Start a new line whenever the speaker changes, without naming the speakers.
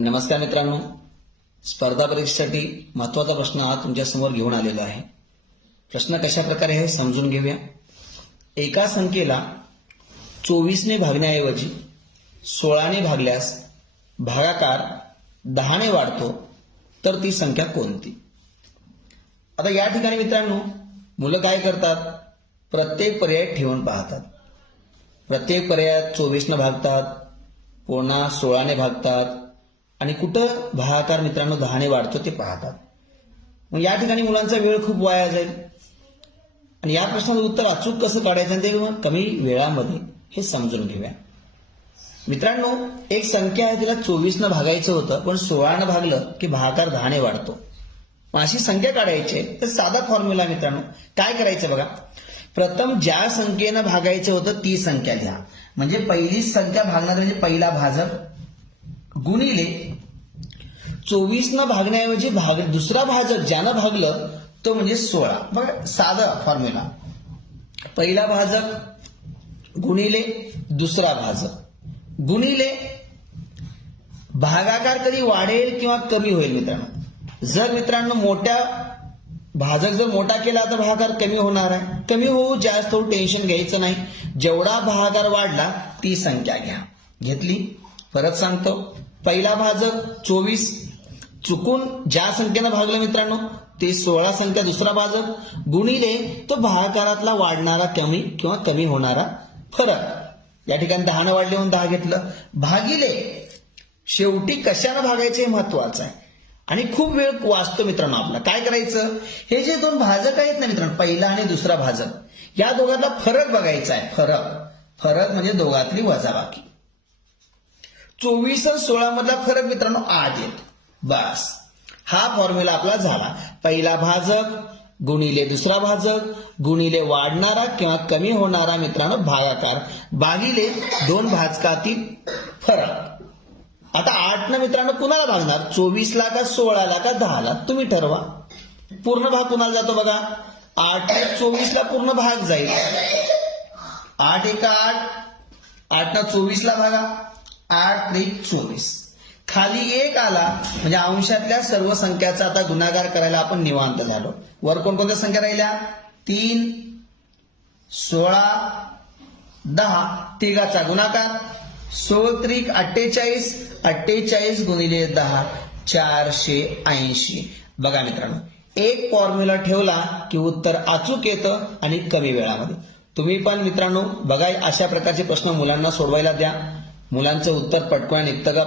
नमस्कार मित्रांनो. स्पर्धा परीक्षेसाठी महत्त्वाचा प्रश्न हा तुमच्यासमोर घेऊन आलेला आहे. प्रश्न कशा प्रकारे आहे समजून घेऊया. एका संख्येला चोवीसने भागण्याऐवजी सोळाने भागल्यास भागाकार दहाने वाढतो तर ती संख्या कोणती? आता या ठिकाणी मित्रांनो मुलं काय करतात? प्रत्येक पर्याय ठेवून पाहतात. प्रत्येक पर्यायात चोवीसनं भागतात पुन्हा सोळाने भागतात आणि कुठं भागाकार मित्रांनो दहाने वाढतो ते पाहतात. मग या ठिकाणी मुलांचा वेळ खूप वाया जाईल. आणि या प्रश्नाचं उत्तर अचूक कसं काढायचं आणि ते कमी वेळामध्ये हे समजून घेऊया. मित्रांनो एक संख्या आहे तिला चोवीसनं भागायचं होतं पण सोळानं भागलं की भागाकार दहाने वाढतो. मग अशी संख्या काढायची आहे तर साधा फॉर्म्युला मित्रांनो काय करायचं बघा? प्रथम ज्या संख्येनं भागायचं होतं ती संख्या लिहा. म्हणजे पहिली संख्या भागणार म्हणजे पहिला भाजक गुणिले चोवीसनं भागण्याऐवजी भाग दुसरा भाजक ज्यानं भागलं तो म्हणजे सोळा. बघा साधा फॉर्म्युला पहिला भाजक गुणिले दुसरा भाजक. गुणिले भागाकार कधी वाढेल किंवा कमी होईल मित्रांनो? जर मित्रांनो मोठ्या भाजक जर मोठा केला तर भागाकार कमी होणार आहे. कमी होऊ जास्त होऊ टेन्शन घ्यायचं नाही. जेवढा भागाकार वाढला ती संख्या घ्या. घेतली? परत सांगतो. पहिला भाजक चोवीस. चुकून ज्या संख्येनं भागलं मित्रांनो ते सोळा संख्या दुसरा भाजक. गुणिले तो भागाकारातला वाढणारा कमी किंवा कमी होणारा फरक. या ठिकाणी दहानं वाढले म्हणून दहा घेतलं. भागिले शेवटी कशानं भागायचं हे महत्वाचं आहे. आणि खूप वेळ वाचतो मित्रांनो आपला. काय करायचं? हे जे दोन भाजक आहेत ना मित्रांनो पहिला आणि दुसरा भाजक या दोघातला फरक बघायचा आहे. फरक. फरक म्हणजे दोघातली वजाबाकी. चोवीस सोळा मधला फरक मित्रांनो आज येतो. बस. हा फॉर्म्युला आपला झाला. पहिला भाजक गुणिले दुसरा भाजक गुणिले वाढणारा किंवा कमी होणारा मित्रांनो भागाकार. भागिले दोन भाजकातील फरक. आता आठ न मित्रांनो कुणाला भागणार? चोवीसला का सोळाला का दहाला तुम्ही ठरवा. पूर्ण भाग कुणाला जातो बघा? आठ चोवीसला पूर्ण भाग जाईल. आठ एका आठ. आठ ना चोवीसला भागा. आठ ते चोवीस. खाली एक आला म्हणजे अंशातल्या सर्व संख्याचा आता गुणाकार करायला आपण निवांत झालो. वर कोणकोणत्या संख्या राहिल्या? तीन सोळा दहा तिघाचा गुणाकार. सोळ त्रिक अठ्ठेचाळीस अठ्ठेचाळीस गुणिले दहा चारशे ऐंशी. बघा मित्रांनो एक फॉर्म्युला ठेवला की उत्तर अचूक येतं आणि कमी वेळामध्ये. तुम्ही पण मित्रांनो बघा अशा प्रकारचे प्रश्न मुलांना सोडवायला द्या. मुलांचं उत्तर पटकन निघतं का